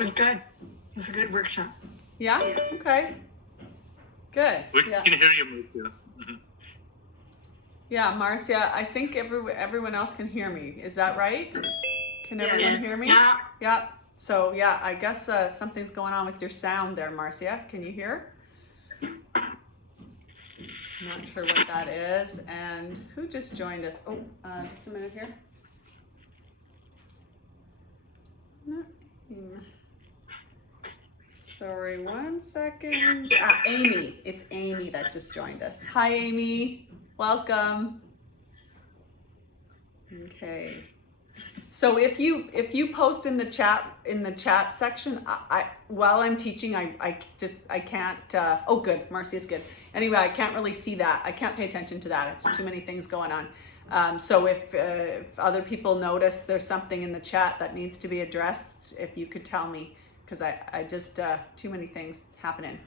was good. It was a good workshop. Yeah? Okay. Good. We Yeah. can hear you, Marcia. Yeah, Marcia, I think everyone else can hear me. Is that right? Can everyone Yes. hear me? Yeah. Yeah. So yeah, I guess something's going on with your sound there, Marcia. Can you hear? Not sure what that is. And who just joined us? Oh, just a minute here. Sorry, 1 second. Amy. It's Amy that just joined us. Hi, Amy. Welcome. Okay. So if you post in the chat section, I while I'm teaching, I can't. Oh, good. Marcia's good. Anyway, I can't really see that. I can't pay attention to that. It's too many things going on. So if other people notice there's something in the chat that needs to be addressed, if you could tell me, because I just too many things happening.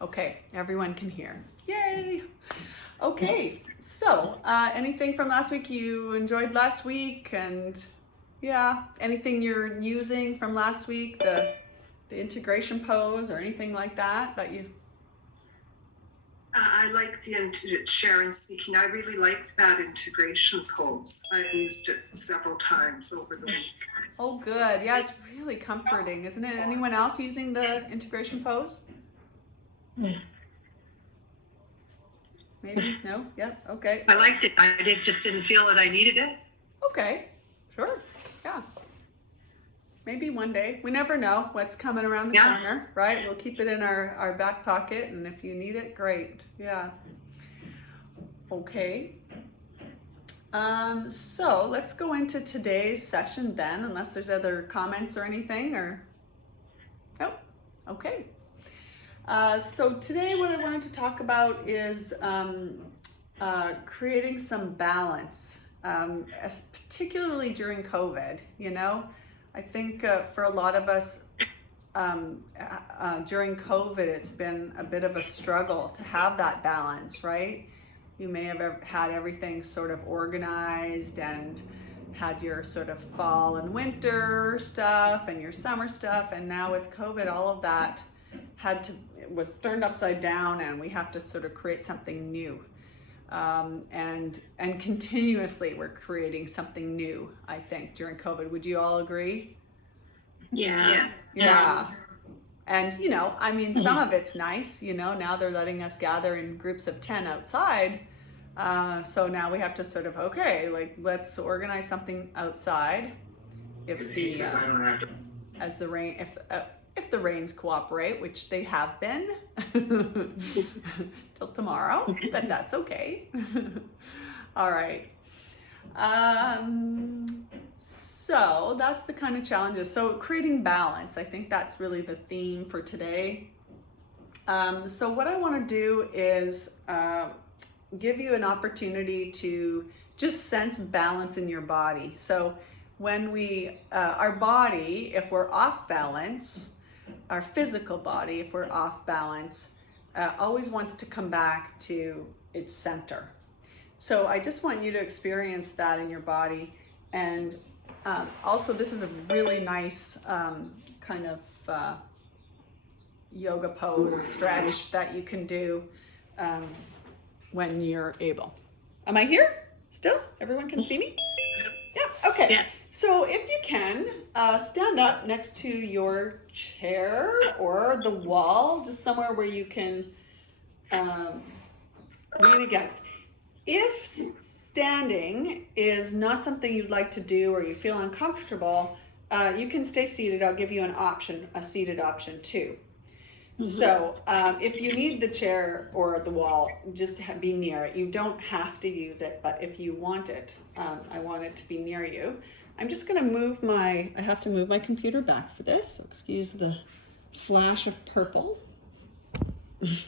Okay, everyone can hear. Yay! Okay, so anything from last week you enjoyed last week, and yeah, anything you're using from last week, the integration pose or anything like that you. I like the share and speaking. I really liked that integration pose. I've used it several times over the week. Oh, good. Yeah, it's really comforting, isn't it? Anyone else using the integration pose? Maybe? No? Yeah? Okay. I liked it. I just didn't feel that I needed it. Okay. Sure. Yeah. Maybe one day. We never know what's coming around the corner, right? We'll keep it in our back pocket, and if you need it, great. Yeah. Okay. So let's go into today's session then, unless there's other comments or anything, or nope. Okay. So today what I wanted to talk about is creating some balance, particularly during COVID. You know, I think for a lot of us during COVID, it's been a bit of a struggle to have that balance, right? You may have had everything sort of organized and had your sort of fall and winter stuff and your summer stuff, and now with COVID, all of that was turned upside down, and we have to sort of create something new. And continuously we're creating something new, I think, during COVID. Would you all agree? Yeah. Yes. Yeah. And, you know, I mean, some of it's nice, you know, now they're letting us gather in groups of 10 outside. So now we have to sort of, okay, like, let's organize something outside. If the rains cooperate, which they have been till tomorrow, but that's okay. All right. So that's the kind of challenges. So creating balance, I think that's really the theme for today. So what I want to do is give you an opportunity to just sense balance in your body. So when our body, if we're off balance, our physical body, if we're off balance, always wants to come back to its center. So I just want you to experience that in your body. And also, this is a really nice kind of yoga pose stretch that you can do when you're able. Am I here still? Everyone can see me? Yeah, okay. Yeah. So if you can, stand up next to your chair or the wall, just somewhere where you can lean against. If standing is not something you'd like to do or you feel uncomfortable, you can stay seated. I'll give you an option, a seated option too. So if you need the chair or the wall, just be near it. You don't have to use it, but if you want it, I want it to be near you. I'm just going to I have to move my computer back for this, so excuse the flash of purple.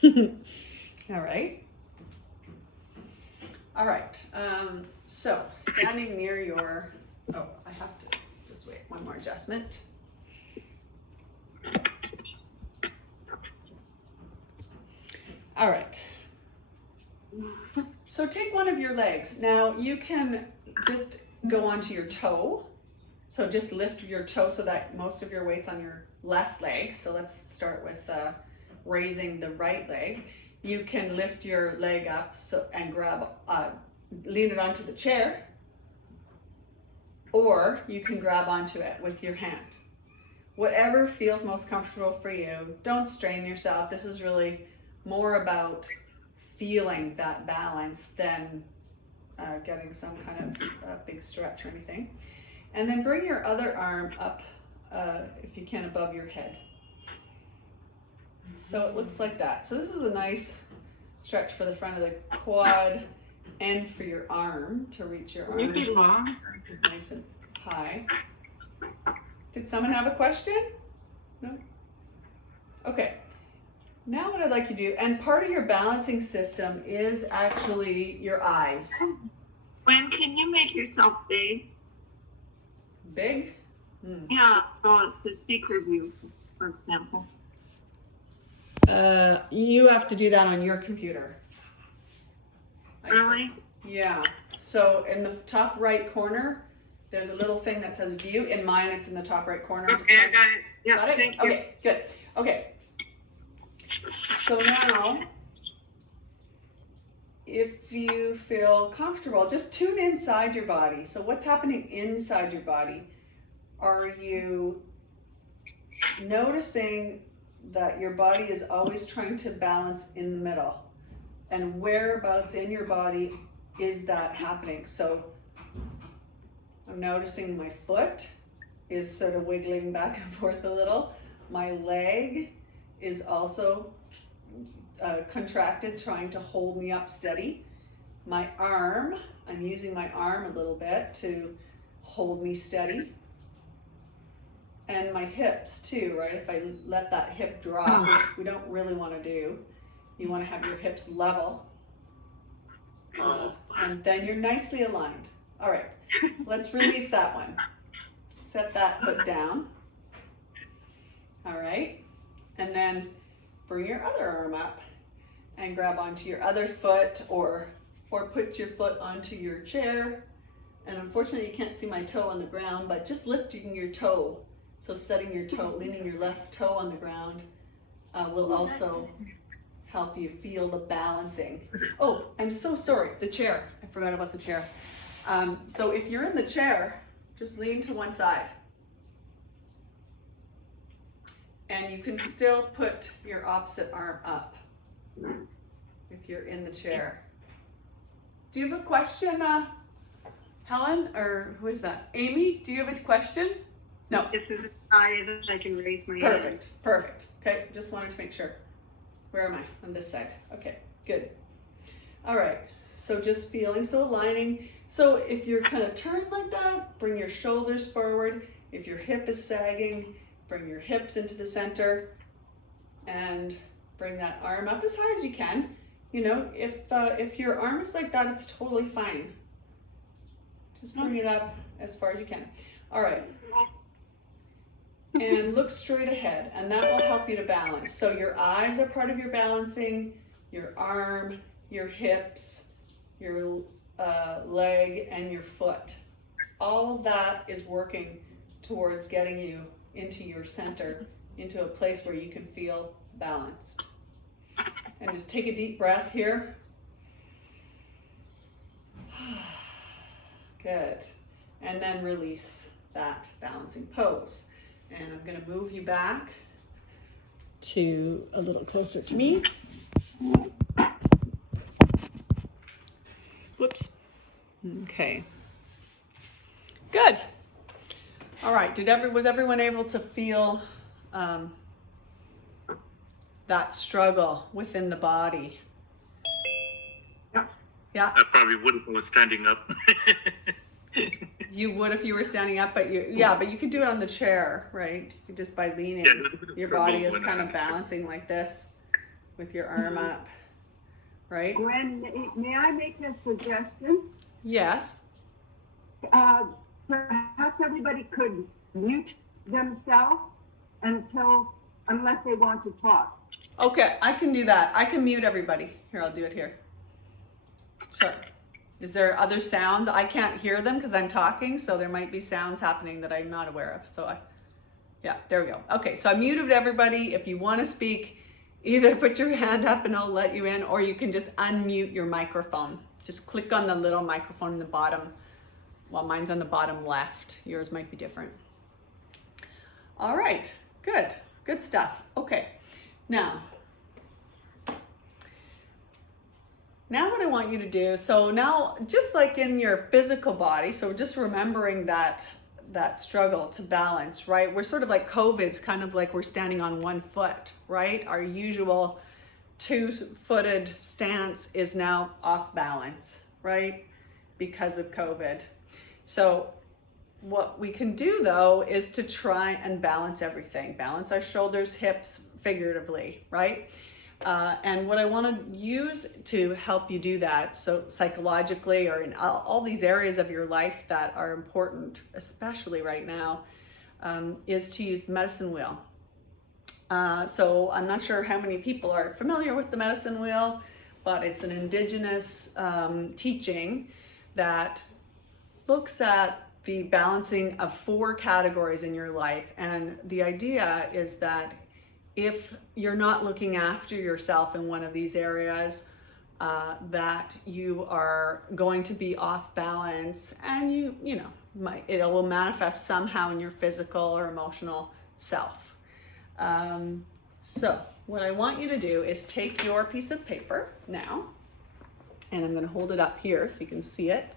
All right. All right, so standing near your, I have to just wait, one more adjustment. All right. So take one of your legs. Now you can just go onto your toe So just lift your toe so that most of your weight's on your left leg. So let's start with raising the right leg. You can lift your leg up and grab, lean it onto the chair, or you can grab onto it with your hand. Whatever feels most comfortable for you. Don't strain yourself. This is really more about feeling that balance than getting some kind of big stretch or anything. And then bring your other arm up, if you can, above your head. So it looks like that. So this is a nice stretch for the front of the quad and for your arm to reach your arm. Make it long. Nice and high. Did someone have a question? No? Okay. Now what I'd like you to do, and part of your balancing system is actually your eyes. When can you make yourself big? Big? Yeah, so it's the speaker view, for example. You have to do that on your computer. Really? Yeah. So in the top right corner, there's a little thing that says view. In mine, it's in the top right corner. Okay, I got it. Yeah, Got it? thank you. Okay, good. Okay. So now, if you feel comfortable, just tune inside your body. So what's happening inside your body? Are you noticing that your body is always trying to balance in the middle? And whereabouts in your body is that happening? So I'm noticing my foot is sort of wiggling back and forth a little. My leg is also contracted, trying to hold me up steady. My arm, I'm using my arm a little bit to hold me steady. And my hips too, right? If I let that hip drop, which we don't really want to do. You want to have your hips level. And then you're nicely aligned. All right, let's release that one. Set that foot down. All right, and then bring your other arm up and grab onto your other foot, or put your foot onto your chair. And unfortunately you can't see my toe on the ground, but just lifting your toe. So setting your toe, leaning your left toe on the ground will also help you feel the balancing. Oh, I'm so sorry, the chair. I forgot about the chair. So if you're in the chair, just lean to one side. And you can still put your opposite arm up if you're in the chair. Do you have a question, Helen, or who is that? Amy, do you have a question? No. This is as high as I can raise my hand. Perfect, perfect. Okay, just wanted to make sure. Where am I? On this side. Okay, good. All right, so just feeling, so aligning. So if you're kind of turned like that, bring your shoulders forward. If your hip is sagging, bring your hips into the center and bring that arm up as high as you can. You know, if your arm is like that, it's totally fine. Just bring it up as far as you can. All right. And look straight ahead, and that will help you to balance. So your eyes are part of your balancing, your arm, your hips, your leg, and your foot. All of that is working towards getting you into your center, into a place where you can feel balanced. And just take a deep breath here. Good. And then release that balancing pose. And I'm going to move you back to a little closer to me. Whoops. Okay. Good. All right. Was everyone able to feel that struggle within the body? Yeah. Yeah. I probably wouldn't if I was standing up. You would if you were standing up, but you could do it on the chair, right? You just by leaning, your body is kind of balancing like this with your arm up, right? Gwen, may I make a suggestion? Yes. Perhaps everybody could mute themselves unless they want to talk. Okay, I can do that. I can mute everybody. Here, I'll do it here. Sure. Is there other sounds? I can't hear them because I'm talking, so there might be sounds happening that I'm not aware of. Yeah, there we go. Okay, so I muted everybody. If you want to speak, either put your hand up and I'll let you in, or you can just unmute your microphone. Just click on the little microphone in the bottom. Well, mine's on the bottom left. Yours might be different. All right, good stuff. Okay, now what I want you to do, so now just like in your physical body, so just remembering that struggle to balance, right? We're sort of like COVID's kind of like we're standing on one foot, right? Our usual two-footed stance is now off balance, right? Because of COVID. So what we can do though is to try and balance everything. Balance our shoulders, hips, figuratively, right? And what I want to use to help you do that, so psychologically or in all these areas of your life that are important, especially right now, is to use the medicine wheel. So I'm not sure how many people are familiar with the medicine wheel, but it's an indigenous teaching that looks at the balancing of 4 categories in your life. And the idea is that if you're not looking after yourself in one of these areas, that you are going to be off balance, and it will manifest somehow in your physical or emotional self. So what I want you to do is take your piece of paper now, and I'm going to hold it up here so you can see it.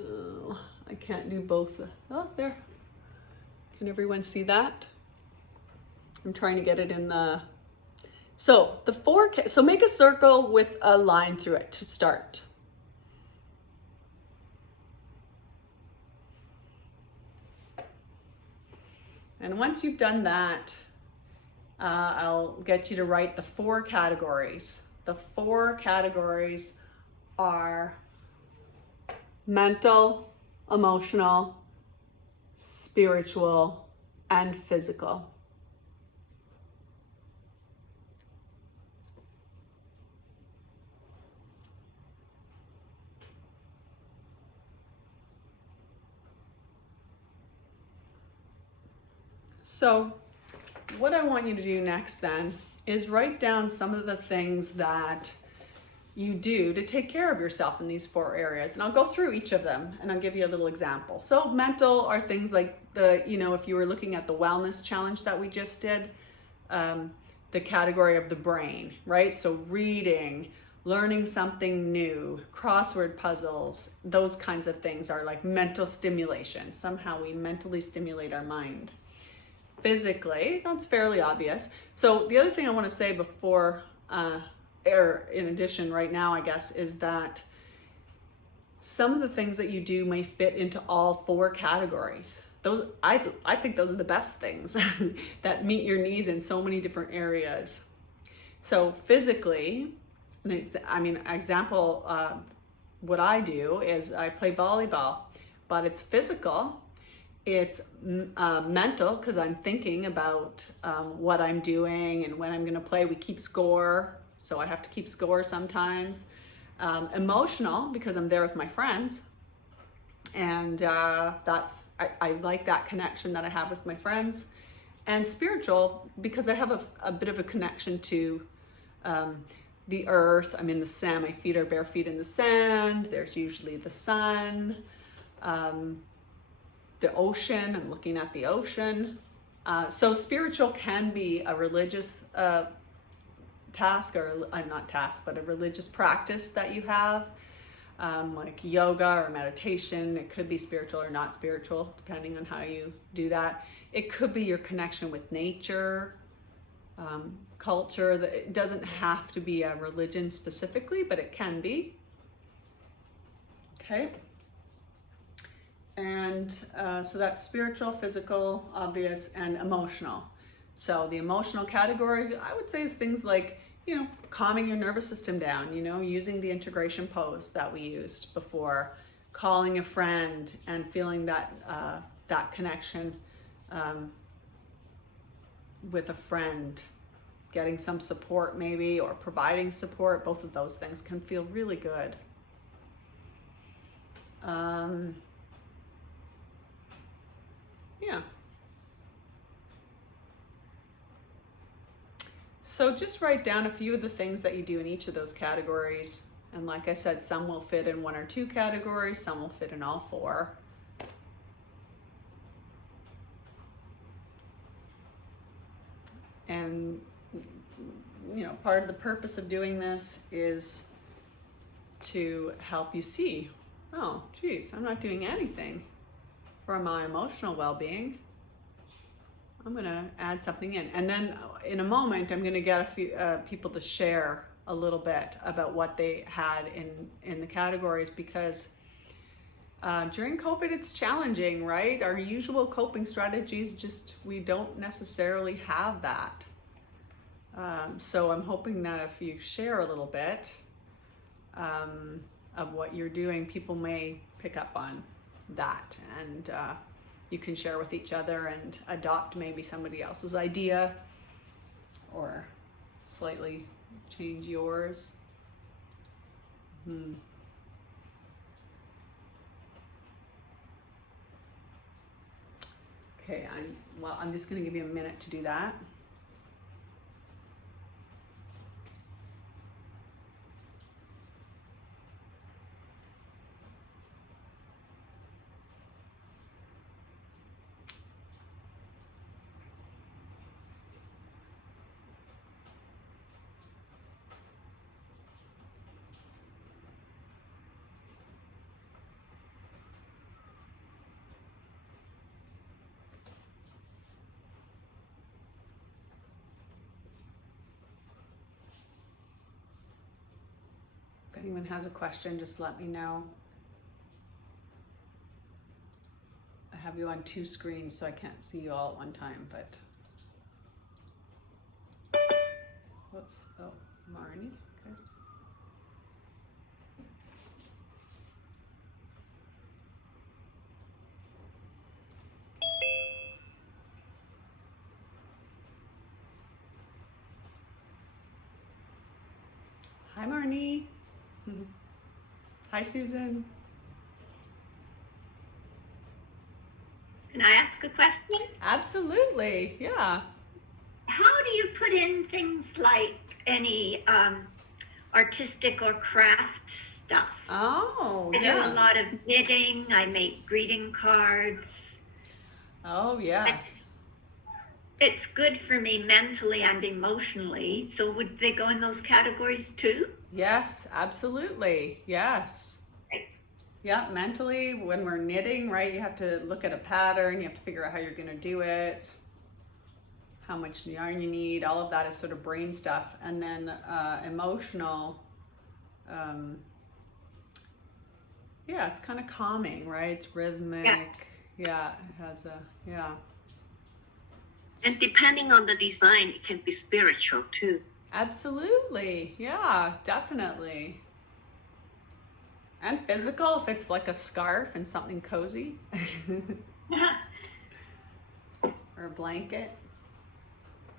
Oh, I can't do both. Oh, there. Can everyone see that? I'm trying to get it in the, so make a circle with a line through it to start. And once you've done that, I'll get you to write the 4 categories. The 4 categories are mental, emotional, spiritual, and physical. So what I want you to do next then is write down some of the things that you do to take care of yourself in these 4 areas. And I'll go through each of them and I'll give you a little example. So mental are things like if you were looking at the wellness challenge that we just did, the category of the brain, right? So reading, learning something new, crossword puzzles, those kinds of things are like mental stimulation. Somehow we mentally stimulate our mind. Physically, that's fairly obvious. So the other thing I want to say before, or in addition right now, I guess, is that some of the things that you do may fit into all 4 categories. Those, I think those are the best things that meet your needs in so many different areas. So physically, example, what I do is I play volleyball, but it's physical. It's mental because I'm thinking about what I'm doing and when I'm going to play. We keep score, so I have to keep score sometimes. Emotional because I'm there with my friends, and I like that connection that I have with my friends. And spiritual because I have a bit of a connection to the earth. I'm in the sand. My feet are bare feet in the sand. There's usually the sun. The ocean, I'm looking at the ocean. So spiritual can be a religious task, or not task, but a religious practice that you have, like yoga or meditation. It could be spiritual or not spiritual, depending on how you do that. It could be your connection with nature, culture. It doesn't have to be a religion specifically, but it can be. Okay. And so that's spiritual, physical, obvious, and emotional. So the emotional category, I would say, is things like, calming your nervous system down, using the integration pose that we used before, calling a friend and feeling that connection with a friend, getting some support maybe, or providing support. Both of those things can feel really good. Yeah. So just write down a few of the things that you do in each of those categories. And like I said, some will fit in one or two categories, some will fit in all four. And, you know, part of the purpose of doing this is to help you see, oh, geez, I'm not doing anything for my emotional well-being. I'm gonna add something in. And then in a moment, I'm gonna get a few people to share a little bit about what they had in the categories, because during COVID, it's challenging, right? Our usual coping strategies, just, we don't necessarily have that. So I'm hoping that if you share a little bit of what you're doing, people may pick up on that, and you can share with each other and adopt maybe somebody else's idea or slightly change yours. Okay, I'm just going to give you a minute to do that. If anyone has a question, just let me know. I have you on two screens, so I can't see you all at one time, but. Whoops, oh, Marnie, okay. Hi, Marnie. Hi, Susan. Can I ask a question? Absolutely, yeah. How do you put in things like any artistic or craft stuff? Oh, I do yeah. a lot of knitting. I make greeting cards. Oh, yes. It's good for me mentally and emotionally. So would they go in those categories too? Yes, absolutely. Yes. Yeah, mentally, when we're knitting, right, you have to look at a pattern, you have to figure out how you're going to do it, how much yarn you need, all of that is sort of brain stuff. And then emotional, yeah, it's kind of calming, right? It's rhythmic. Yeah, it has a, yeah. And depending on the design, it can be spiritual too. Absolutely. Yeah, definitely. And physical, if it's like a scarf and something cozy. Or a blanket.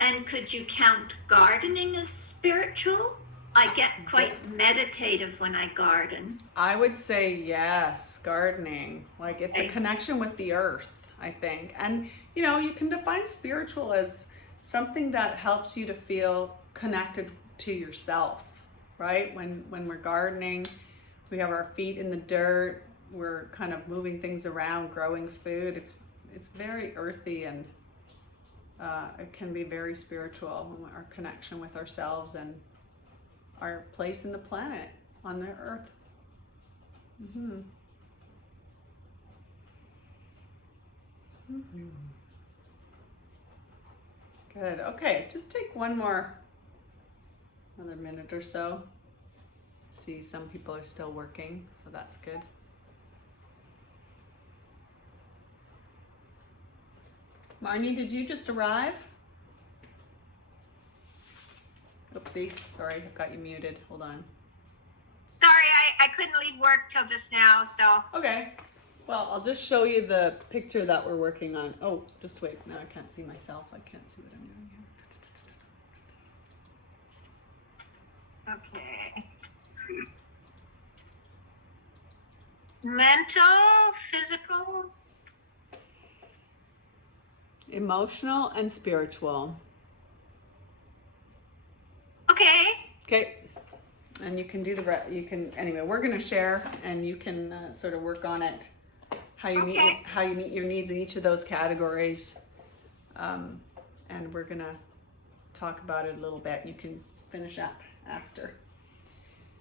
And could you count gardening as spiritual? I get quite meditative when I garden. I would say yes, gardening. Like, it's a connection with the earth, I think. And, you know, you can define spiritual as something that helps you to feel connected to yourself, right? When we're gardening, we have our feet in the dirt, we're kind of moving things around, growing food. It's very earthy, and it can be very spiritual, our connection with ourselves and our place in the planet, on the earth. Good. Okay, just take another minute or so. See, some people are still working, so that's good. Marnie, did you just arrive? Oopsie, sorry, I've got you muted. Hold on. Sorry, I couldn't leave work till just now, so. Okay. Well, I'll just show you the picture that we're working on. Oh, just wait. Now I can't see myself. I can't see what I'm doing here. Okay. mental, physical. Emotional and spiritual. Okay. Okay. And you can do you can, anyway, we're going to share and you can sort of work on it, how you Okay. how you meet your needs in each of those categories. And we're going to talk about it a little bit. You can finish up after.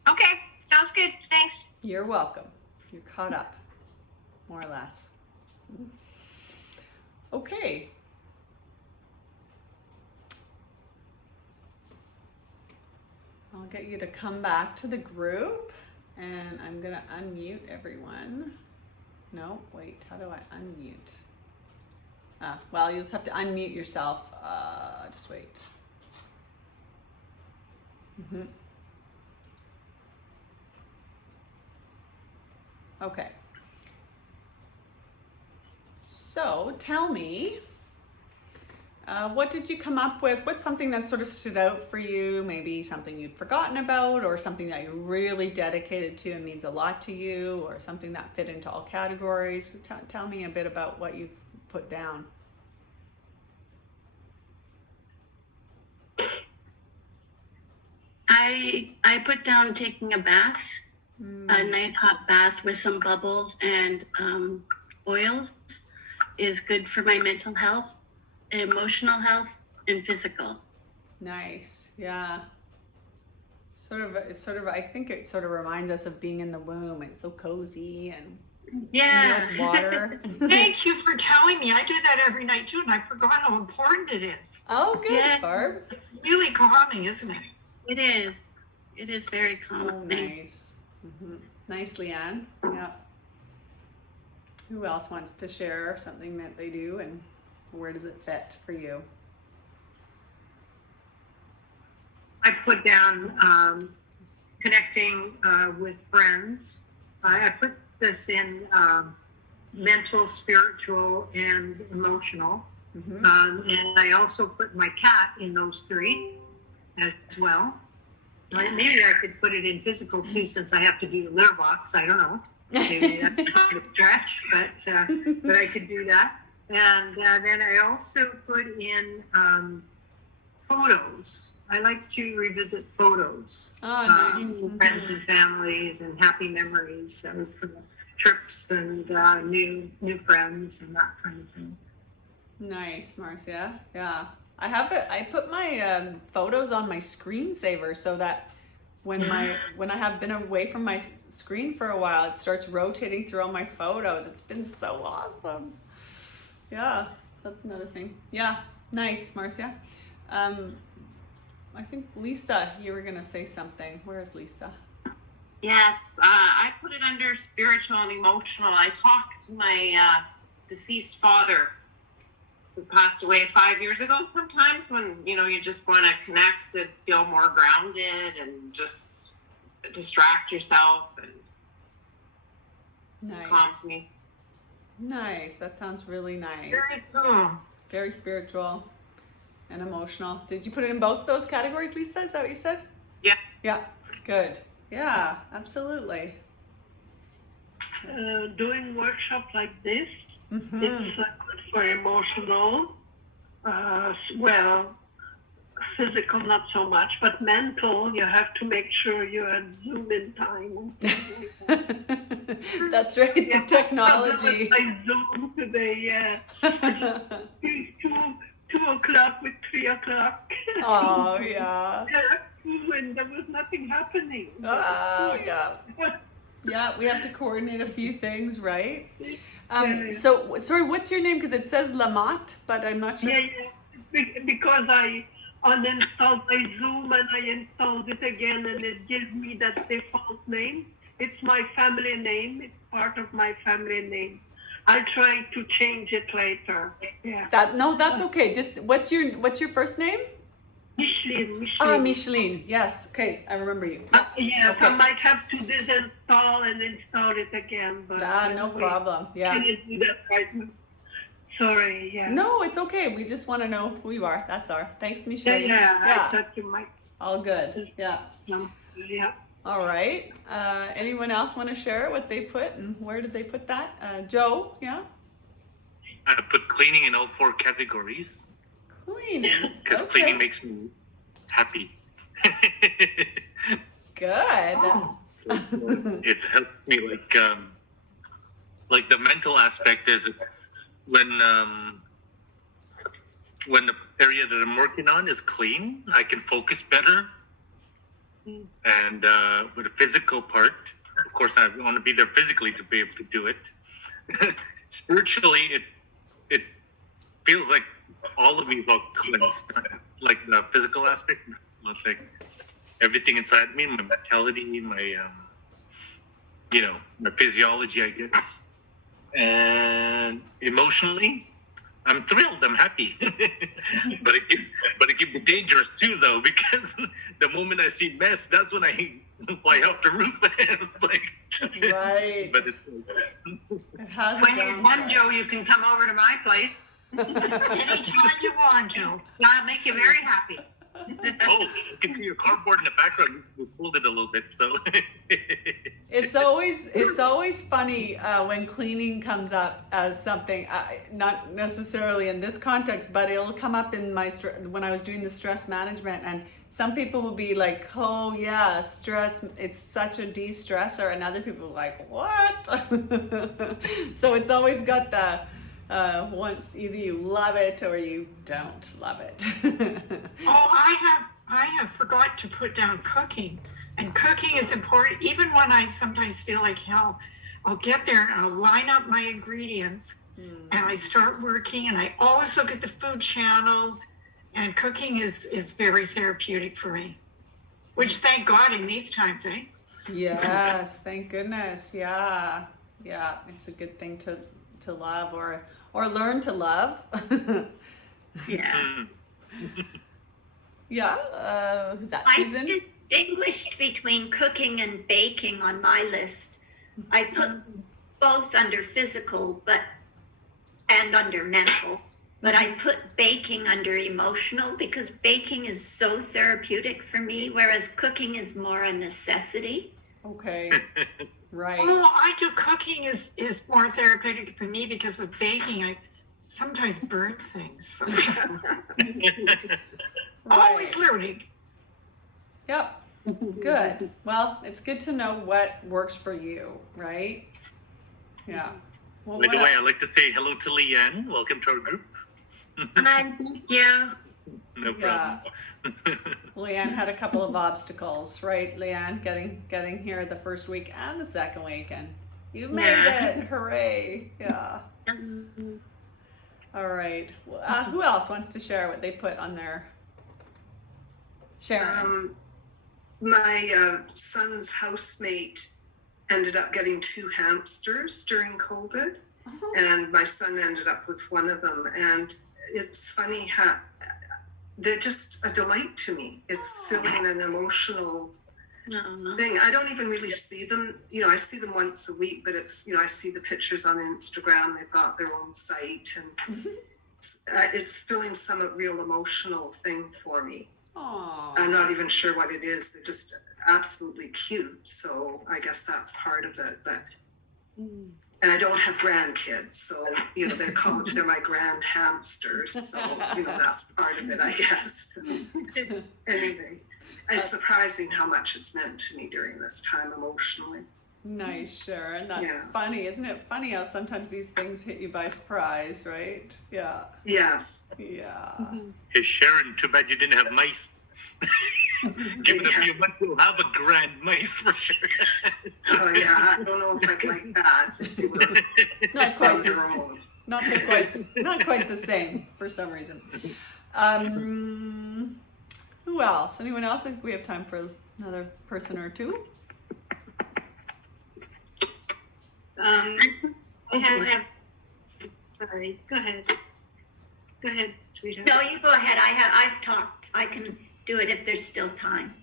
Okay. Sounds good. Thanks. You're welcome. You're caught up, more or less. Okay. I'll get you to come back to the group and I'm gonna unmute everyone. No, wait, how do I unmute? Well, you just have to unmute yourself. Just wait. Okay. So tell me, what did you come up with? What's something that sort of stood out for you? Maybe something you'd forgotten about, or something that you're really dedicated to and means a lot to you, or something that fit into all categories. Tell me a bit about what you've put down. I put down taking a bath, a nice hot bath with some bubbles and oils is good for my mental health, emotional health, and physical. Nice, yeah. I think it sort of reminds us of being in the womb. It's so cozy and Yeah. it's water. Thank you for telling me. I do that every night too, and I forgot how important it is. Oh, good, Yeah. Barb. It's really calming, isn't it? It is. It is very So calming. nice. Nice, Leanne. Yeah. Who else wants to share something that they do and where does it fit for you? I put down connecting with friends. I put this in mental, spiritual, and emotional. And I also put my cat in those three as well. Maybe I could put it in physical too, since I have to do the litter box. I don't know. Maybe that's a stretch, but I could do that. And then I also put in photos. I like to revisit photos. Oh, nice. Friends and families and happy memories from trips and new friends and that kind of thing. Nice, Marcia. Yeah. I put my photos on my screensaver so that when I have been away from my screen for a while, it starts rotating through all my photos. It's been so awesome. Yeah, that's another thing. Yeah, nice, Marcia. I think Lisa, you were gonna say something. Where is Lisa? Yes, I put it under spiritual and emotional. I talked to my deceased father who passed away 5 years ago sometimes when, you just want to connect and feel more grounded and just distract yourself, and Nice. calms me. Nice. That sounds really nice. Very cool. Very spiritual and emotional. Did you put it in both those categories, Lisa? Is that what you said? Yeah. Yeah. Good. Yeah, absolutely. Doing workshop like this, Mm-hmm. it's good for emotional, physical not so much, but mental, you have to make sure you're at Zoom in time. That's right, the technology. I Zoom today, yeah. It's 2 o'clock with 3 o'clock. Oh, yeah. And there was nothing happening. Oh, yeah. Yeah, we have to coordinate a few things, right? Yeah. So, sorry, what's your name? Because it says Lamotte, but I'm not sure. Yeah. Because I uninstalled my Zoom and I installed it again, and it gives me that default name. It's my family name. It's part of my family name. I'll try to change it later. Yeah. That's okay. Just what's your first name? Micheline. Ah, Micheline. Yes. Okay, I remember you. Yeah, Okay. I might have to disinstall and install it again. But No problem. Yeah. Can you do that right now? Sorry, yeah. No, it's okay. We just want to know who you are. That's all. Thanks, Micheline. Yeah, I thought you might. All good. Yeah. Yeah. All right. Anyone else want to share what they put and where did they put that? Joe, yeah? I put cleaning in all 4 categories Cleaning. because Okay. cleaning makes me happy. Good. Oh, It helps me like the mental aspect is when the area that I'm working on is clean, I can focus better. And with the physical part, of course, I want to be there physically to be able to do it. Spiritually, it feels like all of me is all cleansed, like the physical aspect. It's like everything inside me, my mentality, my my physiology, I guess. And emotionally, I'm thrilled. I'm happy. but it can be dangerous too, though, because the moment I see mess, that's when I fly off the roof. It's like, Right. but it's It has When a you're downside. done, Joe, you can come over to my place. anytime you want, Joe. I'll make you very happy. oh, you can see your cardboard in the background. We pulled it a little bit, so. It's always funny when cleaning comes up as something, not necessarily in this context, but it'll come up in my when I was doing the stress management, and some people will be like, "Oh yeah, stress, it's such a de-stressor," and other people are like, "What?" So it's always got the once either you love it or you don't love it. Oh, I have forgot to put down cooking. And cooking is important. Even when I sometimes feel like hell, I'll get there and I'll line up my ingredients and I start working, and I always look at the food channels, and cooking is very therapeutic for me. Which, thank God, in these times, eh? Yes, thank goodness. Yeah. Yeah, it's a good thing to love or learn to love. Yeah. Yeah, who's that? I Susan? distinguished between cooking and baking on my list. I put both under physical and under mental, but I put baking under emotional because baking is so therapeutic for me, whereas cooking is more a necessity. Okay. Right. Oh, I do cooking is more therapeutic for me because with baking, I sometimes burn things. So. Always learning. Yep. Good. Well, it's good to know what works for you, right? Yeah. Well, By the what way, I'd like to say hello to Leanne. Welcome to our group. Hi, thank you. No Yeah. problem. Leanne had a couple of obstacles, right, Leanne? Getting here the first week and the second week, and you made it! Hooray! Yeah. All right. Who else wants to share what they put on their Sharon? My son's housemate ended up getting 2 hamsters during COVID, and my son ended up with one of them. And it's funny how they're just a delight to me. It's filling an emotional thing. I don't even really see them. I see them once a week, but it's, I see the pictures on Instagram. They've got their own site, and it's filling some real emotional thing for me. Aww. I'm not even sure what it is. They're just absolutely cute. So I guess that's part of it. But and I don't have grandkids, so they're my grand hamsters. So that's part of it, I guess. Anyway, it's surprising how much it's meant to me during this time emotionally. Nice, Sharon. That's Yeah. funny, isn't it? Funny how sometimes these things hit you by surprise, right? Yeah. Yes. Yeah. Hey, Sharon, too bad you didn't have mice. Give it a few months, you'll have a grand mice for sure. Oh yeah, I don't know if I'd like that. If they were Not on quite. their own. Not quite the same for some reason. Who else? Anyone else? I think we have time for another person or two. Sorry, go ahead. Go ahead, sweetheart. No, you go ahead. I've talked. I can do it if there's still time.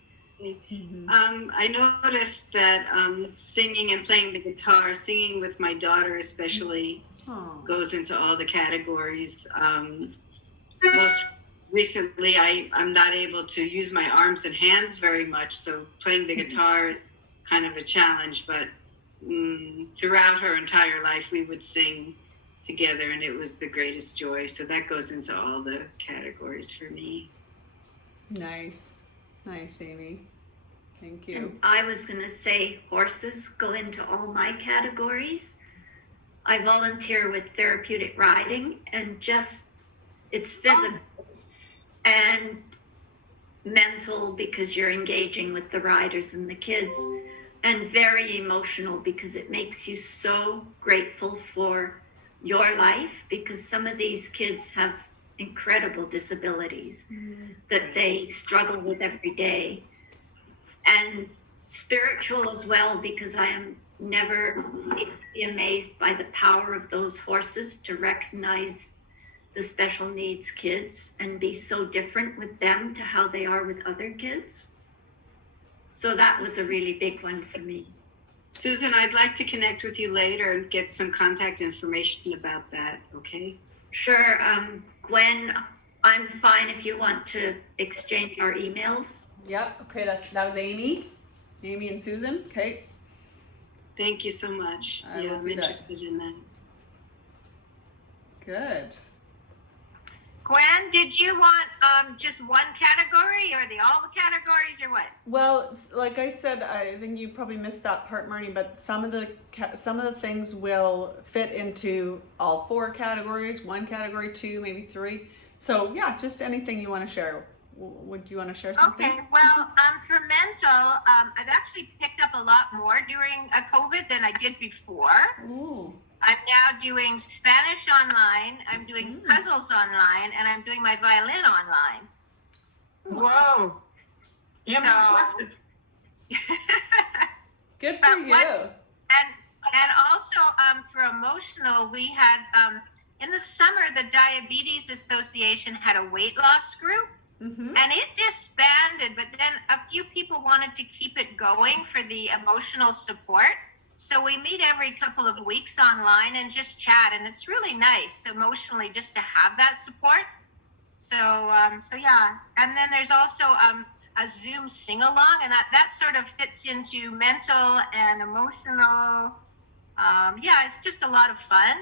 I noticed that singing and playing the guitar, singing with my daughter especially, Oh. goes into all the categories. Most recently I'm not able to use my arms and hands very much, so playing the guitar is kind of a challenge. But throughout her entire life, we would sing together, and it was the greatest joy. So that goes into all the categories for me. Nice, Amy. Thank you. And I was going to say horses go into all my categories. I volunteer with therapeutic riding, and just it's physical and mental because you're engaging with the riders and the kids, and very emotional because it makes you so grateful for your life, because some of these kids have incredible disabilities that they struggle with every day. And spiritual as well, because I am never amazed by the power of those horses to recognize the special needs kids and be so different with them to how they are with other kids. So that was a really big one for me. Susan, I'd like to connect with you later and get some contact information about that, okay? Sure. Gwen, I'm fine if you want to exchange our emails. Yep. Okay. That was Amy and Susan. Okay. Thank you so much. I will I'm do that. interested in that. Good. Gwen, did you want just one category or all the categories or what? Well, like I said, I think you probably missed that part, Marnie. But some of the things will fit into all 4 categories, 1 category, 2, maybe 3. So yeah, just anything you want to share. Would you want to share something? Okay, well, for mental, I've actually picked up a lot more during COVID than I did before. Ooh. I'm now doing Spanish online, I'm doing puzzles online, and I'm doing my violin online. Whoa. Impressive. Good for you. And also for emotional, we had in the summer the Diabetes Association had a weight loss group. And it disbanded, but then a few people wanted to keep it going for the emotional support. So we meet every couple of weeks online and just chat, and it's really nice emotionally just to have that support. So yeah. And then there's also a Zoom sing-along, and that sort of fits into mental and emotional. Yeah, it's just a lot of fun.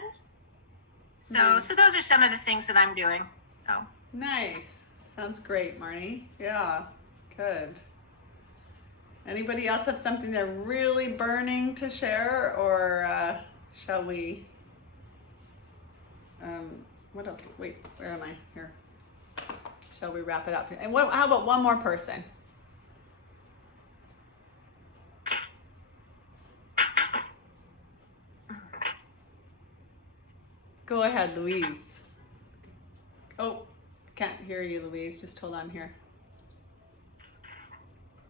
So those are some of the things that I'm doing. So nice. Sounds great, Marnie. Yeah, good. Anybody else have something they're really burning to share, or shall we? What else? Wait, where am I? Here. Shall we wrap it up? And how about one more person? Go ahead, Louise. Oh. Can't hear you, Louise. Just hold on here.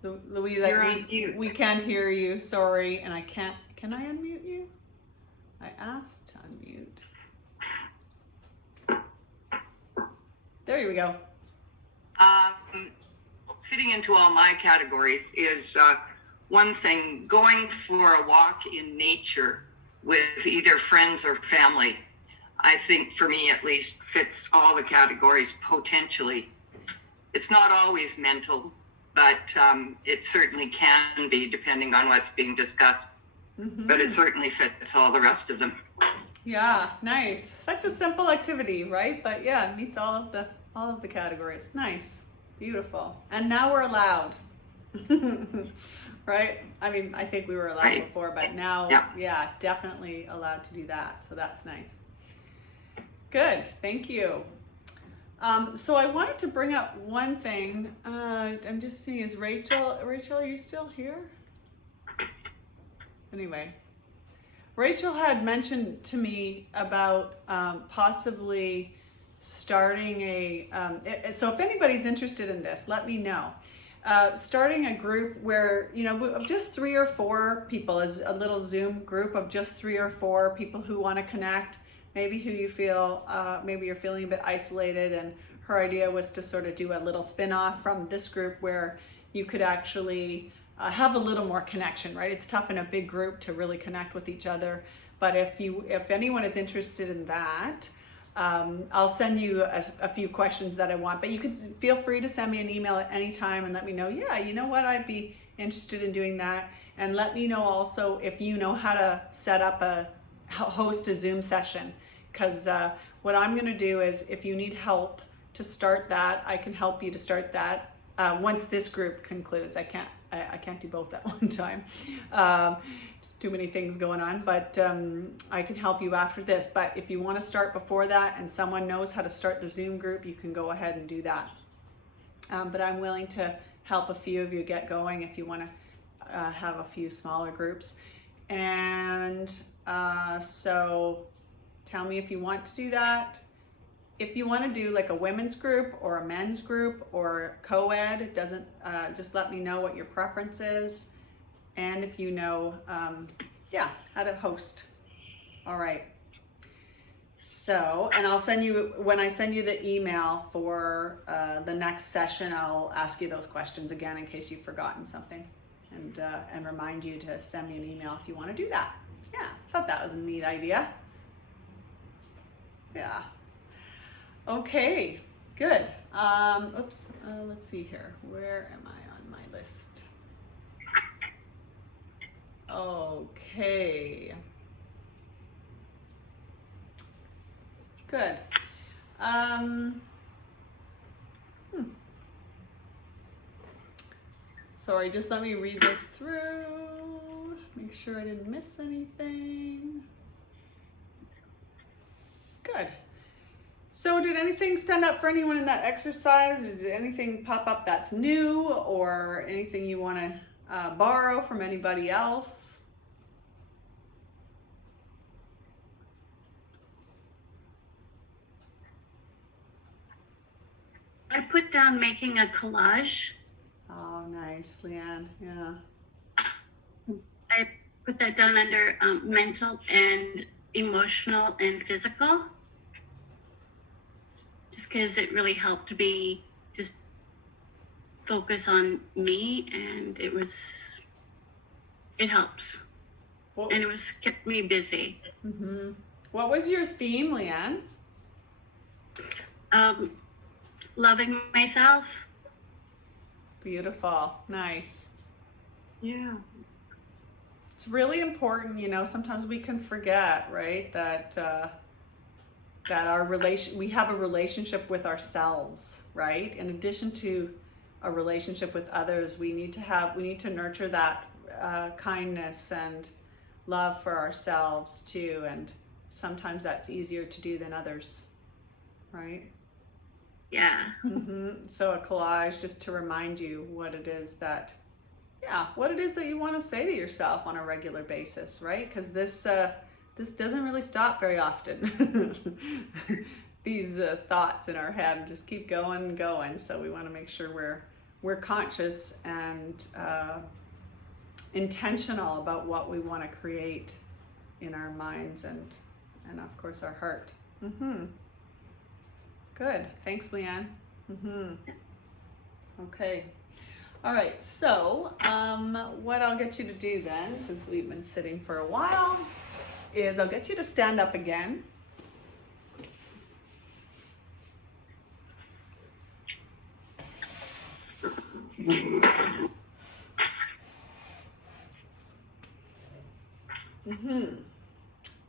Louise, You're on mute. We can't hear you. Sorry, and I can't. Can I unmute you? I asked to unmute. There we go. Fitting into all my categories is one thing, going for a walk in nature with either friends or family. I think for me at least fits all the categories potentially. It's not always mental, but it certainly can be depending on what's being discussed. But it certainly fits all the rest of them. Yeah, nice. Such a simple activity, right? But yeah, it meets all of the categories. Nice, beautiful. And now we're allowed, right? I mean, I think we were allowed before, but now, yeah, definitely allowed to do that. So that's nice. Good, thank you. So I wanted to bring up one thing. I'm just seeing, is Rachel, are you still here? Anyway, Rachel had mentioned to me about possibly starting so if anybody's interested in this, let me know. Starting a group where, of just 3 or 4 people, as a little Zoom group of just 3 or 4 people who want to connect. Maybe who you feel, maybe you're feeling a bit isolated, and her idea was to sort of do a little spin-off from this group where you could actually have a little more connection, right? It's tough in a big group to really connect with each other, but if anyone is interested in that, I'll send you a few questions that I want, but you can feel free to send me an email at any time and let me know, yeah, you know what, I'd be interested in doing that. And let me know also if you know how to set up host a Zoom session, because what I'm going to do is, if you need help to start that, I can help you to start that once this group concludes. I can't do both at one time. Just too many things going on, but I can help you after this. But if you want to start before that and someone knows how to start the Zoom group, you can go ahead and do that. But I'm willing to help a few of you get going if you want to have a few smaller groups. And so tell me if you want to do that. If you want to do like a women's group or a men's group or co-ed, it doesn't, just let me know what your preference is. And if you know, how to host. All right. So, and I'll send you, when I send you the email for the next session, I'll ask you those questions again in case you've forgotten something, and remind you to send me an email if you want to do that. Yeah, I thought that was a neat idea. Yeah. Okay, good. Let's see here. Where am I on my list? Okay. Good. Sorry, just let me read this through. Make sure I didn't miss anything. Good. So did anything stand up for anyone in that exercise? Did anything pop up that's new, or anything you want to borrow from anybody else? I put down making a collage. Oh, nice, Leanne. Yeah. I put that down under mental and emotional and physical. Just because it really helped me just focus on me, and it helps. Well, and it kept me busy. Mm-hmm. What was your theme, Leanne? Loving myself. Beautiful. Nice. Yeah. It's really important, sometimes we can forget, right, that we have a relationship with ourselves, right? In addition to a relationship with others, we need to nurture that kindness and love for ourselves too. And sometimes that's easier to do than others, right? Yeah. Mm-hmm. So a collage just to remind you what it is that you want to say to yourself on a regular basis, right? Because this doesn't really stop very often. These thoughts in our head just keep going and going. So we want to make sure we're conscious and intentional about what we want to create in our minds and of course our heart. Mm-hmm. Good. Thanks, Leanne. Mm-hmm. Okay. All right. So what I'll get you to do then, since we've been sitting for a while, is I'll get you to stand up again. Mm-hmm.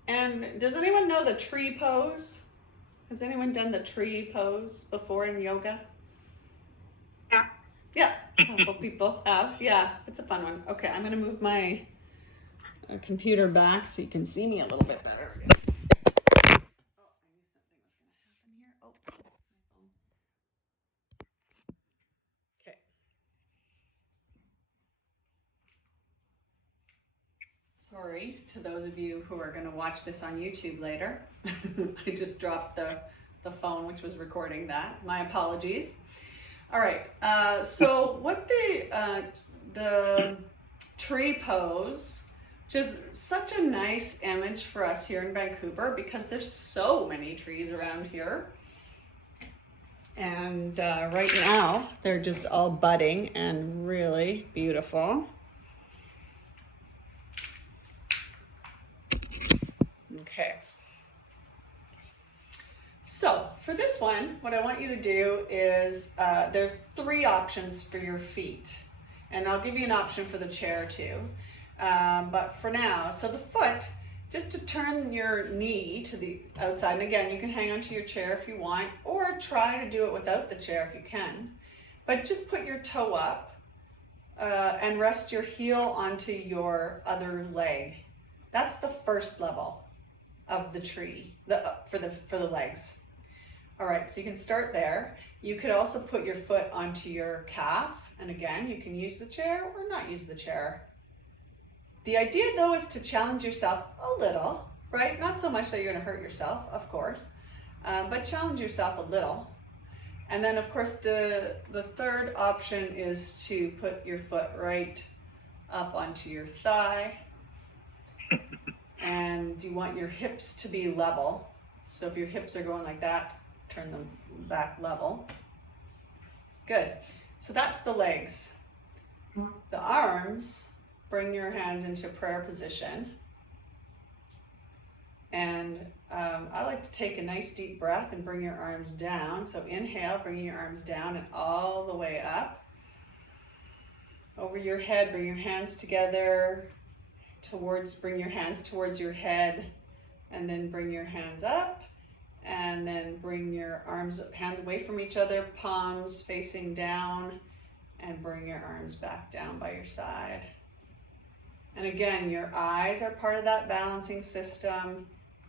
And does anyone know the tree pose? Has anyone done the tree pose before in yoga? Yeah. Yeah, a couple people have. Yeah, it's a fun one. Okay, I'm gonna move my computer back so you can see me a little bit better. Oh, I knew something was gonna happen here. Oh, that's my phone. Okay. Sorry to those of you who are going to watch this on YouTube later. I just dropped the phone which was recording that. My apologies. All right. So what the tree pose, which is such a nice image for us here in Vancouver because there's so many trees around here. And right now they're just all budding and really beautiful. Okay. So for this one, what I want you to do is, there's 3 options for your feet. And I'll give you an option for the chair too. But for now, so the foot, just to turn your knee to the outside. And again, you can hang onto your chair if you want, or try to do it without the chair if you can. But just put your toe up and rest your heel onto your other leg. That's the first level of the tree, for the legs. All right, so you can start there. You could also put your foot onto your calf, and again, you can use the chair or not use the chair. The idea though is to challenge yourself a little, right? Not so much that you're gonna hurt yourself, of course, but challenge yourself a little. And then of course the third option is to put your foot right up onto your thigh. And you want your hips to be level. So if your hips are going like that, turn them back level. Good. So that's the legs. The arms, bring your hands into prayer position. And I like to take a nice deep breath and bring your arms down. So inhale, bringing your arms down and all the way up. Over your head, bring your hands together. Bring your hands towards your head, and then bring your hands up, and then bring your hands away from each other, palms facing down, and bring your arms back down by your side. And again, your eyes are part of that balancing system.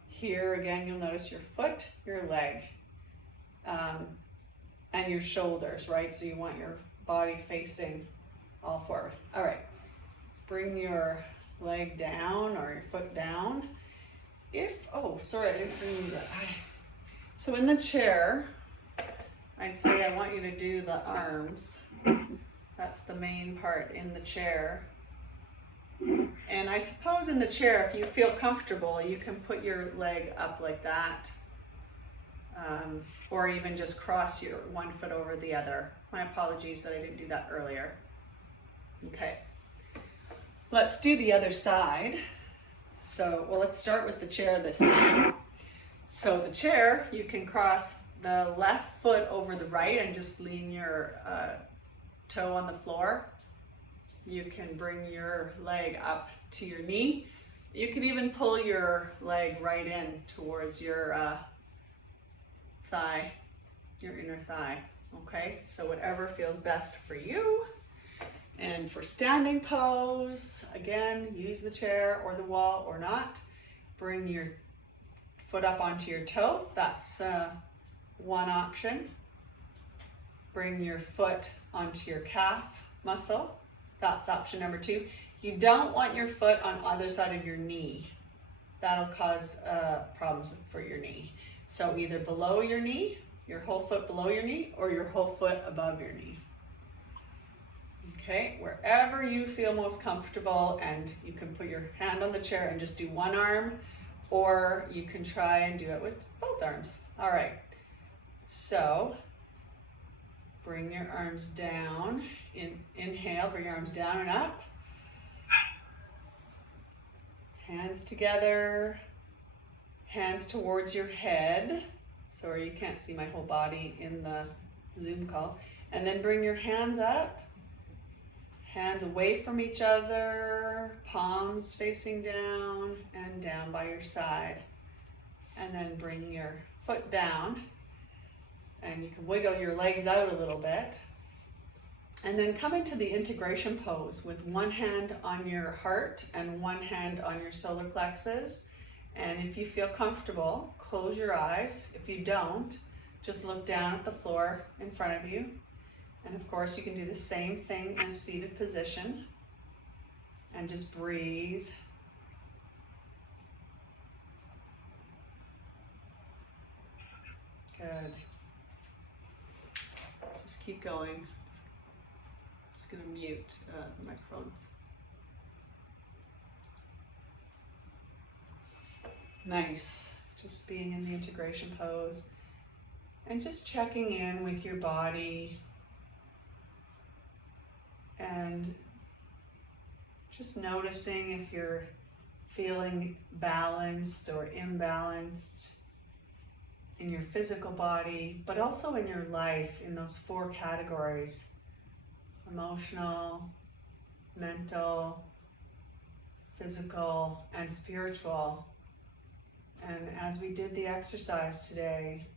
Here again, you'll notice your foot, your leg, and your shoulders, right? So you want your body facing all forward. All right, bring your leg down or your foot down. Oh, sorry, I didn't bring you that. So in the chair, I'd say I want you to do the arms. That's the main part in the chair. And I suppose in the chair, if you feel comfortable, you can put your leg up like that. Or even just cross your one foot over the other. My apologies that I didn't do that earlier. Okay. Let's do the other side. So, well, let's start with the chair this time. So the chair, you can cross the left foot over the right and just lean your toe on the floor. You can bring your leg up to your knee. You can even pull your leg right in towards your thigh, your inner thigh. Okay, so whatever feels best for you. And for standing pose, again, use the chair or the wall or not. Bring your foot up onto your toe. That's one option. Bring your foot onto your calf muscle. That's option number 2. You don't want your foot on either side of your knee. That'll cause problems for your knee. So either below your knee, your whole foot below your knee, or your whole foot above your knee. Okay, wherever you feel most comfortable, and you can put your hand on the chair and just do one arm, or you can try and do it with both arms. All right, so bring your arms down. Inhale, bring your arms down and up. Hands together, hands towards your head. Sorry, you can't see my whole body in the Zoom call. And then bring your hands up. Hands away from each other, palms facing down and down by your side. And then bring your foot down, and you can wiggle your legs out a little bit. And then come into the integration pose with one hand on your heart and one hand on your solar plexus. And if you feel comfortable, close your eyes. If you don't, just look down at the floor in front of you. And of course, you can do the same thing in a seated position. And just breathe. Good. Just keep going. Just going to mute the microphones. Nice. Just being in the integration pose. And just checking in with your body. And just noticing if you're feeling balanced or imbalanced. in your physical body, but also in your life, in those 4 categories: emotional, mental, physical, and spiritual. And as we did the exercise today,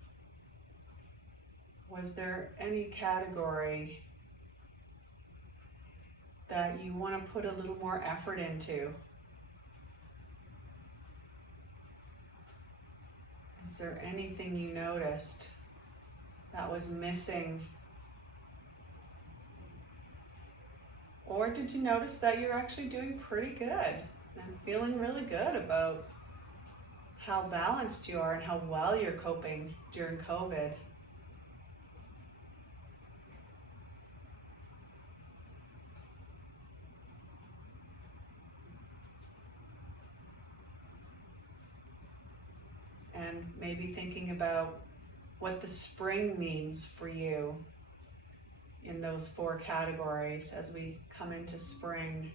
was there any category that you want to put a little more effort into? Is there anything you noticed that was missing? Or did you notice that you're actually doing pretty good and feeling really good about how balanced you are and how well you're coping during COVID? And maybe thinking about what the spring means for you in those 4 categories as we come into spring.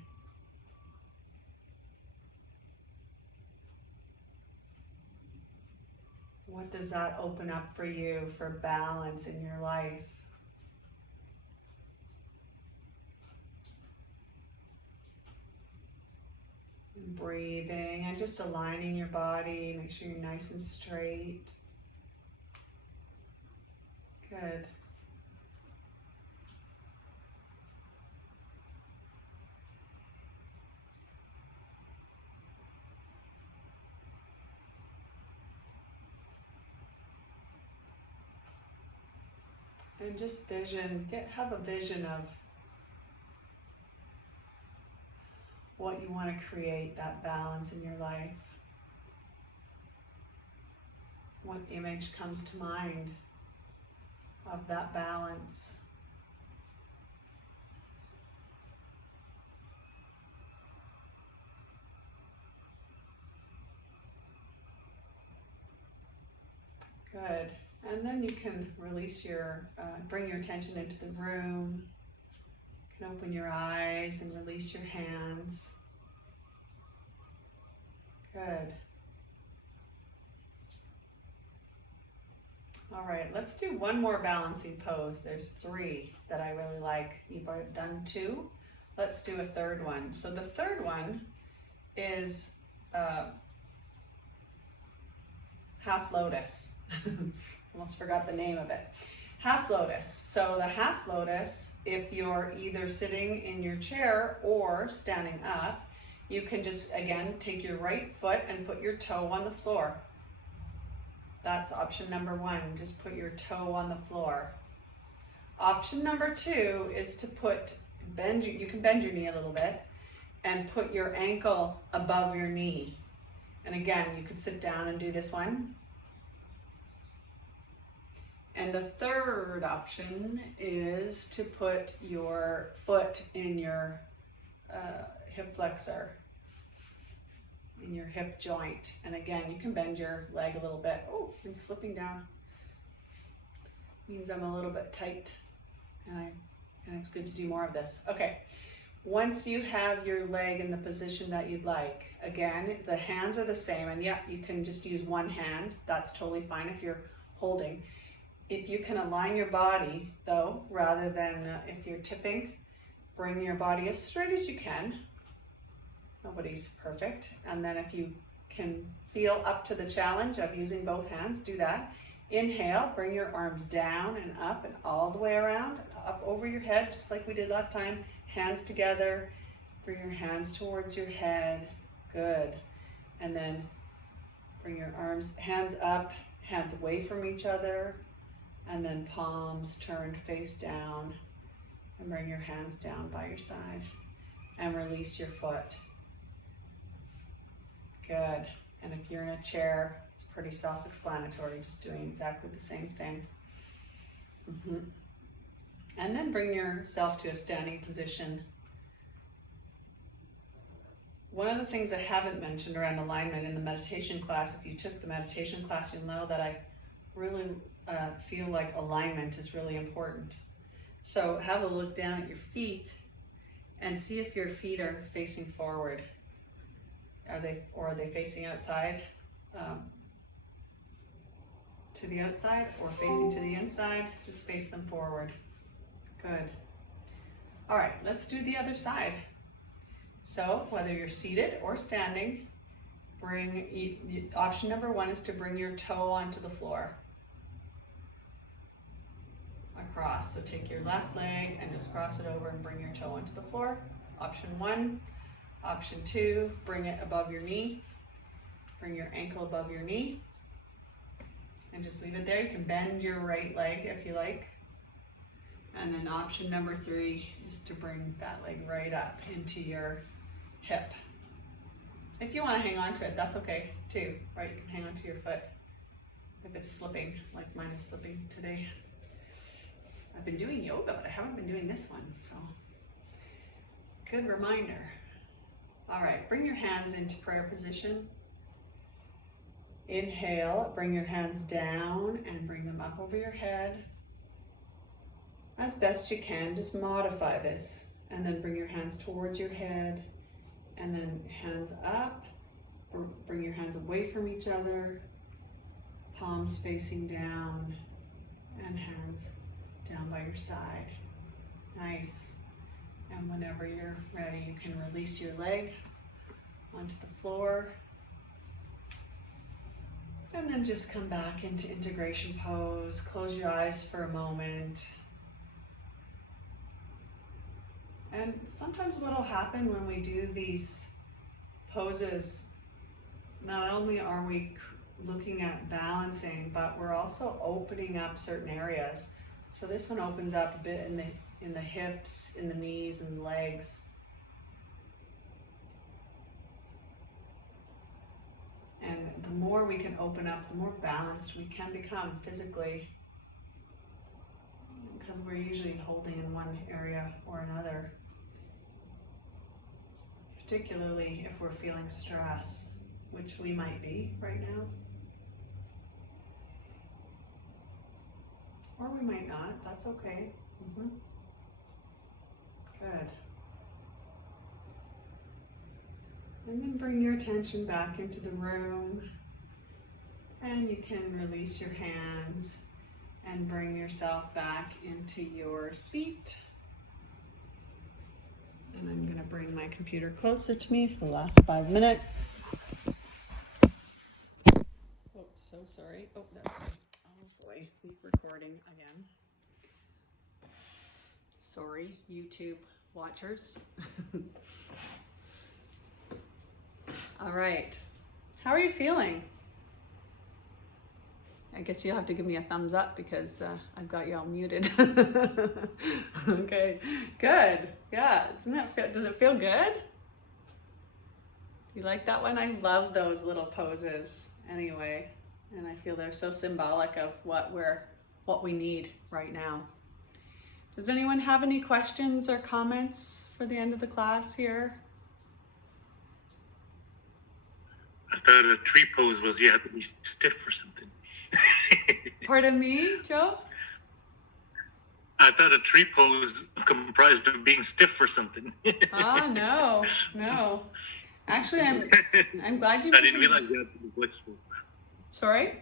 What does that open up for you for balance in your life? And breathing and just aligning your body, make sure you're nice and straight. Good. And just have a vision of what you want to create, that balance in your life. What image comes to mind of that balance? Good. And then you can release bring your attention into the room. You can open your eyes and release your hands. Good. All right, let's do one more balancing pose. There's 3 that I really like. You've already done 2. Let's do a 3rd one. So the 3rd one is half lotus. Almost forgot the name of it. Half lotus. So the half lotus, if you're either sitting in your chair or standing up, you can just, again, take your right foot and put your toe on the floor. That's option number 1. Just put your toe on the floor. Option number 2 is to you can bend your knee a little bit and put your ankle above your knee. And again, you could sit down and do this one. And the 3rd option is to put your foot in your hip flexor, in your hip joint. And again, you can bend your leg a little bit. Oh, I'm slipping down. Means I'm a little bit tight, and it's good to do more of this. Okay, once you have your leg in the position that you'd like, again, the hands are the same, and yeah, you can just use one hand. That's totally fine if you're holding. If you can align your body, though, rather than if you're tipping, bring your body as straight as you can. Nobody's perfect. And then if you can feel up to the challenge of using both hands, do that. Inhale, bring your arms down and up and all the way around, up over your head, just like we did last time. Hands together, bring your hands towards your head. Good. And then bring your hands up, hands away from each other. And then palms turned face down, and bring your hands down by your side and release your foot. Good. And if you're in a chair, it's pretty self-explanatory, just doing exactly the same thing. And then bring yourself to a standing position. One of the things I haven't mentioned around alignment in the meditation class, if you took the meditation class, you'll know that I really feel like alignment is really important. So have a look down at your feet and see if your feet are facing forward. Are they facing outside? to the outside or facing to the inside, just face them forward. Good. All right, let's do the other side. So whether you're seated or standing, option number 1 is to bring your toe onto the floor. Across, so take your left leg and just cross it over and bring your toe onto the floor. Option 1. Option 2, bring it above your knee. Bring your ankle above your knee and just leave it there. You can bend your right leg if you like. And then option number 3 is to bring that leg right up into your hip. If you want to hang on to it, that's okay too, right? You can hang on to your foot if it's slipping, like mine is slipping today. I've been doing yoga, but I haven't been doing this one, so good reminder. All right, bring your hands into prayer position. Inhale, bring your hands down and bring them up over your head. As best you can, just modify this. And then bring your hands towards your head and then hands up. Bring your hands away from each other. Palms facing down and hands down by your side. Nice. And whenever you're ready, you can release your leg onto the floor. And then just come back into integration pose. Close your eyes for a moment. And sometimes what will happen when we do these poses, not only are we looking at balancing, but we're also opening up certain areas. So this one opens up a bit in the hips, in the knees and the legs. And the more we can open up, the more balanced we can become physically, because we're usually holding in one area or another, particularly if we're feeling stress, which we might be right now. Or we might not, that's okay. Good. And then bring your attention back into the room, and you can release your hands and bring yourself back into your seat. And I'm going to bring my computer closer to me for the last 5 minutes. Oh, so sorry. Oh, that's right. Oh boy, keep recording again. Sorry, YouTube watchers. All right, how are you feeling? I guess you'll have to give me a thumbs up because I've got you all muted. Okay, good. Yeah, does it feel good? You like that one? I love those little poses anyway, and I feel they're so symbolic of what we need right now. Does anyone have any questions or comments for the end of the class here? I thought a tree pose was you had to be stiff or something. Pardon me, Joe? I thought a tree pose comprised of being stiff or something. Oh, no. Actually, I'm glad you I didn't realize you had to be flexible. Sorry?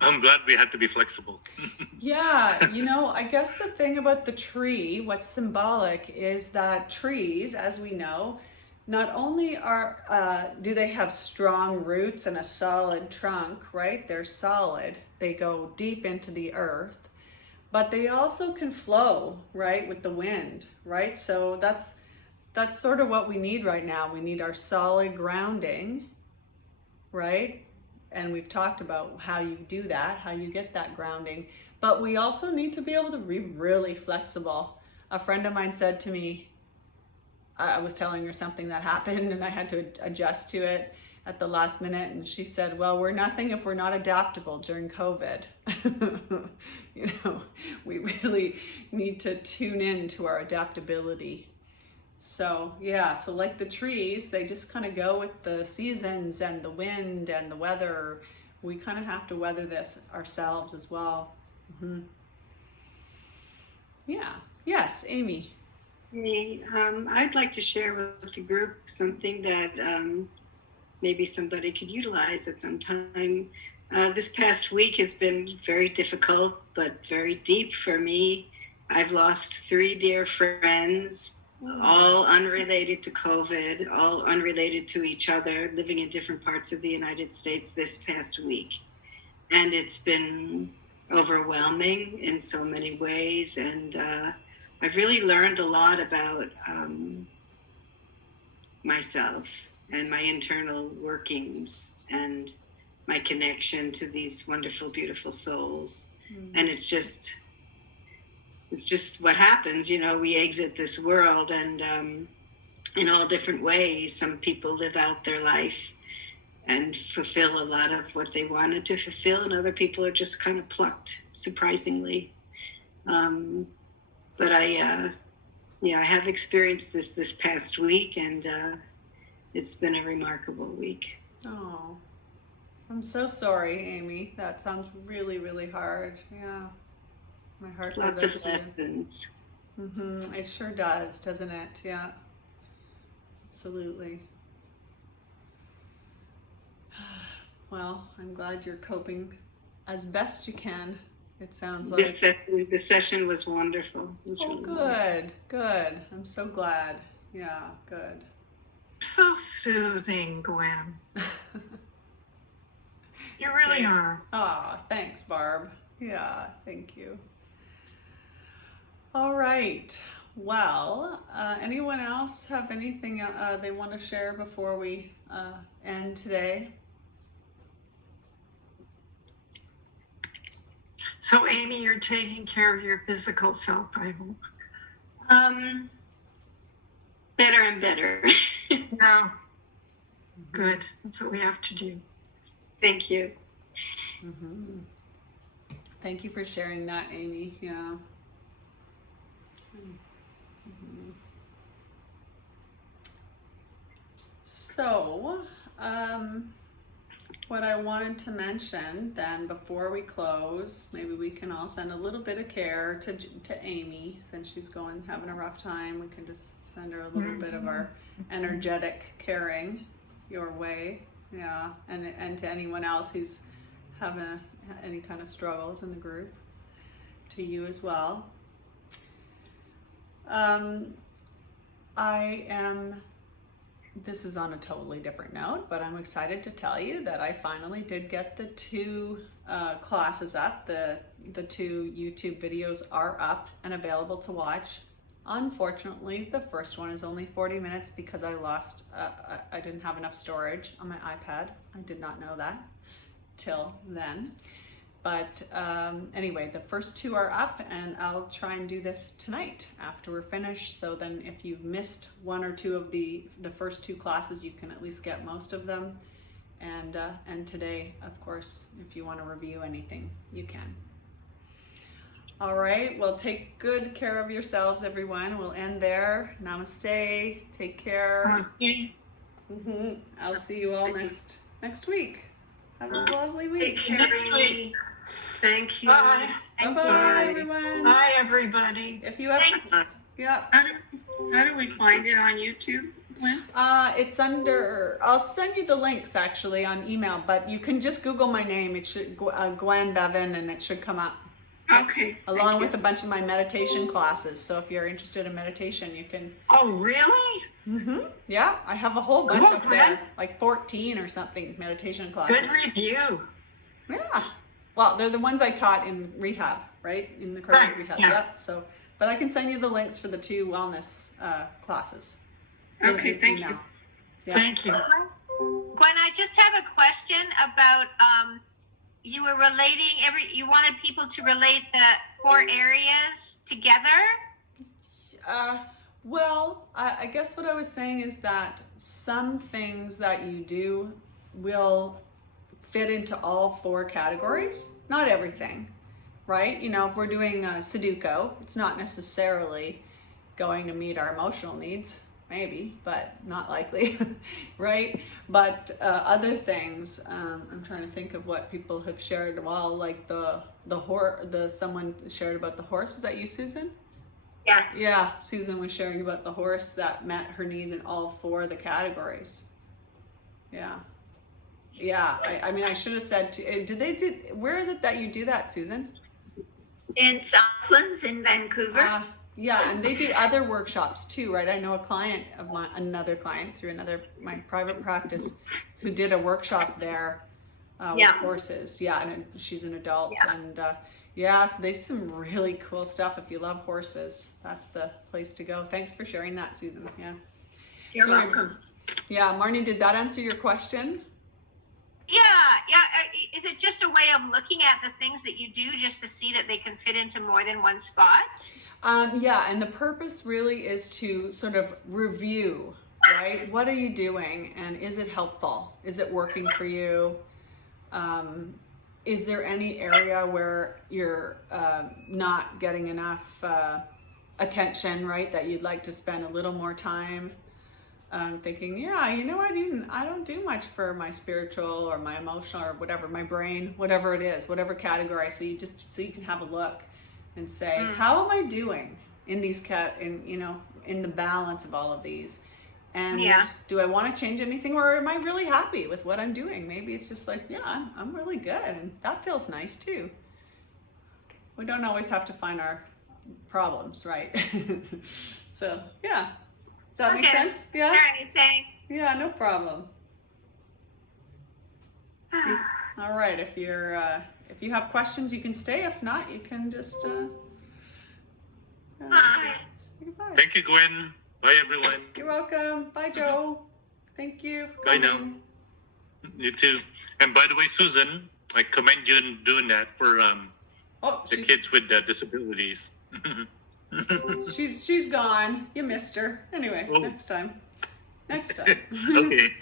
I'm glad we had to be flexible. Yeah, I guess the thing about the tree, what's symbolic is that trees, as we know, not only do they have strong roots and a solid trunk, right? They're solid. They go deep into the earth, but they also can flow, right, with the wind, right? So that's sort of what we need right now. We need our solid grounding, right? And we've talked about how you do that, how you get that grounding, but we also need to be able to be really flexible. A friend of mine said to me, I was telling her something that happened and I had to adjust to it at the last minute. And she said, well, we're nothing if we're not adaptable during COVID. We really need to tune in to our adaptability. So yeah, so like the trees, they just kind of go with the seasons and the wind and the weather. We kind of have to weather this ourselves as well. Yeah, yes, Amy. Hey, I'd like to share with the group something that maybe somebody could utilize at some time. This past week has been very difficult, but very deep for me. I've lost 3 dear friends, all unrelated to COVID, all unrelated to each other, living in different parts of the United States this past week. And it's been overwhelming in so many ways. And I've really learned a lot about myself and my internal workings and my connection to these wonderful, beautiful souls. And it's just what happens, you know, we exit this world, and in all different ways, some people live out their life and fulfill a lot of what they wanted to fulfill, and other people are just kind of plucked, surprisingly. But I have experienced this past week, and it's been a remarkable week. Oh, I'm so sorry, Amy. That sounds really, really hard. Yeah. My heart Lots goes of out to you. lessons. It sure does, doesn't it? Yeah. Absolutely. Well, I'm glad you're coping as best you can. It sounds like. The session was wonderful. It was really wonderful. Good, good. I'm so glad. Yeah, good. So soothing, Gwen. You really are. Ah, thanks, Barb. Yeah, thank you. All right. Well, anyone else have anything they want to share before we end today? So, Amy, you're taking care of your physical self, I hope. Better and better. No. Good. That's what we have to do. Thank you. Thank you for sharing that, Amy. Yeah. So, what I wanted to mention then before we close, maybe we can all send a little bit of care to Amy, since she's having a rough time. We can just send her a little bit of our energetic caring your way. Yeah, and to anyone else who's having any kind of struggles in the group, to you as well. This is on a totally different note, but I'm excited to tell you that I finally did get the 2 classes up. The 2 YouTube videos are up and available to watch. Unfortunately, the first one is only 40 minutes because I didn't have enough storage on my iPad. I did not know that till then. But anyway, the first 2 are up, and I'll try and do this tonight after we're finished. So then if you've missed 1 or 2 of the first 2 classes, you can at least get most of them. And today, of course, if you want to review anything, you can. All right, well, take good care of yourselves, everyone. We'll end there. Namaste. Take care. Namaste. I'll see you all next week. Have a lovely week. Take care, Amy. Thank you. Bye. Bye, everyone. Bye, everybody. If you have, yeah. How do we find it on YouTube, Gwen? It's under. I'll send you the links actually on email, but you can just Google my name. It should Gwen Bevan, and it should come up. Okay. Along with a bunch of my meditation classes. So if you're interested in meditation, you can. Oh, really? Yeah, I have a whole bunch up Gwen. there, like 14 or something meditation classes. Good review. Yeah. Well, they're the ones I taught in rehab, right? In the cardiac Right, rehab. yeah. Yep. So, but I can send you the links for the 2 wellness classes. Okay, thank you. Yeah. Thank you. Gwen, I just have a question about you were relating you wanted people to relate the 4 areas together. Well, I guess what I was saying is that some things that you do will fit into all 4 categories. Not everything, right? You know, if we're doing Sudoku, it's not necessarily going to meet our emotional needs. Maybe, but not likely, right? But other things, I'm trying to think of what people have shared. Well, like someone shared about the horse. Was that you, Susan? Yes. Yeah, Susan was sharing about the horse that met her needs in all 4 of the categories. Yeah. I mean, I should have said, where is it that you do that, Susan? In Southlands in Vancouver. Yeah, and they do other workshops too, right? I know a client of mine, another client through my private practice, who did a workshop there with horses. Yeah, and she's an adult, and so there's some really cool stuff. If you love horses, that's the place to go. Thanks for sharing that, Susan. Yeah, You're welcome. Yeah, Marnie, did that answer your question? Yeah. Is it just a way of looking at the things that you do just to see that they can fit into more than one spot? Yeah, and the purpose really is to sort of review, right? What are you doing, and is it helpful? Is it working for you? Is there any area where you're not getting enough attention, right? That you'd like to spend a little more time thinking, yeah, you know what, I don't do much for my spiritual or my emotional or whatever, my brain, whatever it is, whatever category. So you can have a look and say, how am I doing in these in the balance of all of these? And do I want to change anything, or am I really happy with what I'm doing? Maybe it's just like, yeah, I'm really good, and that feels nice too. We don't always have to find our problems, right? So yeah. Does that make sense? Yeah. All right, thanks. Yeah, no problem. All right. If you have questions, you can stay. If not, you can just Bye. say goodbye. Thank you, Gwen. Bye, everyone. You're welcome. Bye, Joe. Thank you for Bye coming. now. You too. And by the way, Susan, I commend you in doing that for the kids with disabilities. She's gone. You missed her. Anyway, next time. Okay.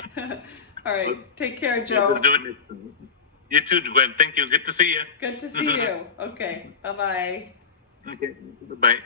All right. Take care, Joe. Let's do it. You too, Gwen. Thank you. Good to see you. Good to see you. Okay. Bye-bye. Okay. Bye.